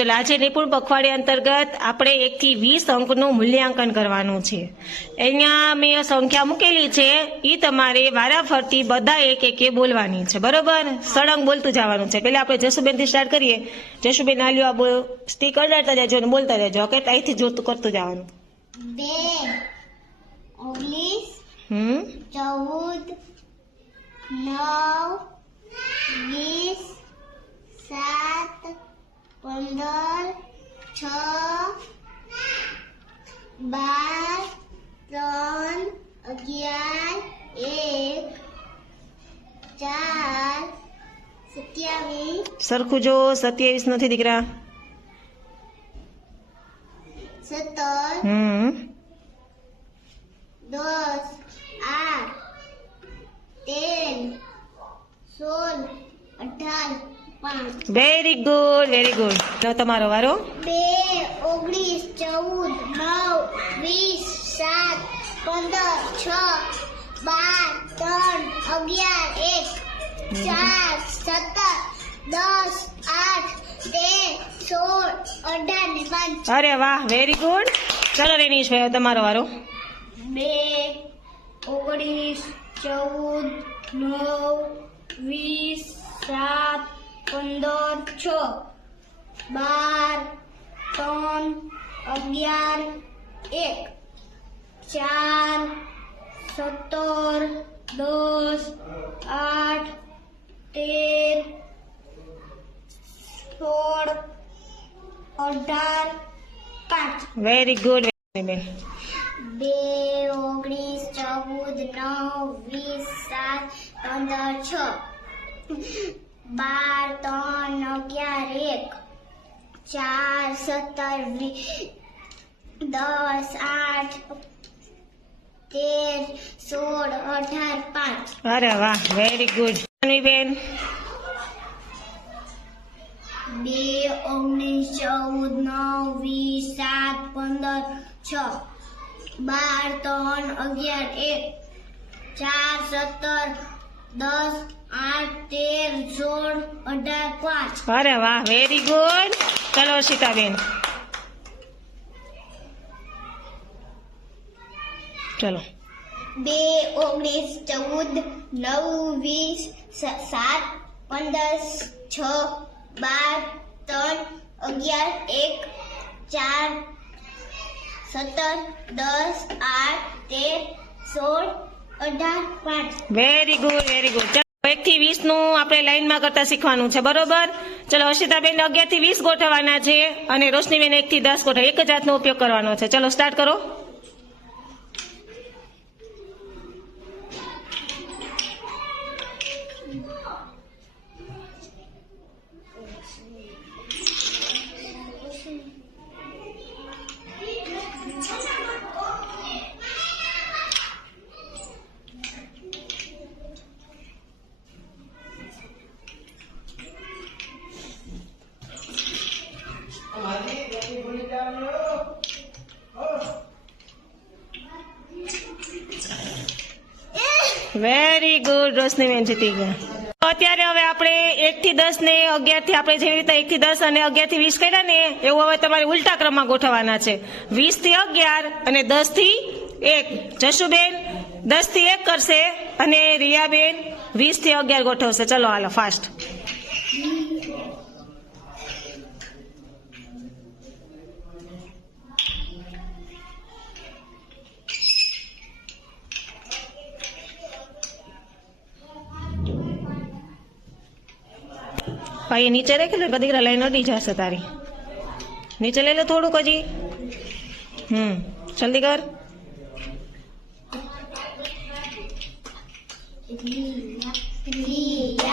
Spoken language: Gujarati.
ચલો આજે નિપુણ પખવાડિયા અંતર્ગત આપણે 1 થી 20 અંકનું મૂલ્યાંકન કરવાનું છે। અહીંયા મેં સંખ્યા મૂકેલી છે, એ તમારે વારાફરતી બધા એક એક બોલવાની છે, બરોબર? સળંગ બોલતું જવાનું છે। પેલા આપણે જશુબેન થી સ્ટાર્ટ કરીએ। જશુબેન આલ્યો આ સ્ટીક અડાડતા જજો અને બોલતા જજો, ઓકે? અહીંથી જોતું કરતું જવાનું। 2, 9, 20, 7, 15, 6, 12, 13, 11, 1, 4, 27 સરખું જો 27 નથી દીકરા, 17, 10, 8, 13, 16, 18, 5 વેરી ગુડ વેરી ગુડ। તો તમારો વારો। 2, 19, 14, 9, 20, 7, 15, 6, 12, 13, 14, 15, 16, 18 ને 5 અરે વાહ વેરી ગુડ। ચલો રેનીશભાઈ તમારો વારો। 2, 19, 14, 9, 20, 7, 15, 6, 12, 13, 11, 1, 4, 17, 10, 8, 13, 16, 18, 5 વેરી ગુડ બેન। 2, 19, 14, 9, 20, 7, 15, 6, 12, 13, 11, 1, 4, 17, 10, 8, 13, 16, 18, 5 અરે વાહ વેરી ગુડ બેન। 2, 19, 14, 9, 20, 7, 15, 6, 12, 13, 11, 1, 4, 17, 10, 8, 13, 16, 18, 5 અરે વાહ વેરી ગુડ। ચલો સીતાબેન ચલો। 2, 19, 14, 9, 20, 7, 15, 6, 12, 13, 11, 1, 4, 17, 10, 8, 13, 16, 18, 5 વેરી ગુડ વેરી ગુડ। ચલો 1 થી 20 નું આપણે લાઈનમાં કરતા શીખવાનું છે, બરોબર? ચલો હર્ષિતાબેન 11 થી 20 ગોઠવવાના છે અને રોશનીબેન 1 થી 10 ગોઠવ, એક જ હાથનો ઉપયોગ કરવાનો છે। ચલો સ્ટાર્ટ કરો। વેરી ગુડ રોશનીબેન જીતી ગયા। અત્યારે હવે આપણે 1 થી 10 ને 11 થી આપણે જેવી રીતે 1 થી 10 અને 11 થી 20 કર્યા ને એવું હવે તમારે ઉલટા ક્રમમાં ગોઠવવાના છે। 20 થી 11 અને 10 થી 1 જશુબેન 10 થી 1 કરશે અને રિયાબેન 20 થી 11 ગોઠવશે। ચલો હાલો ફાસ્ટ। ભાઈ નીચે રાખી લે દીકરા, લાઈન અડી જશે તારી, નીચે લઈ લે થોડુંક હજી। જલ્દી કર। Ria,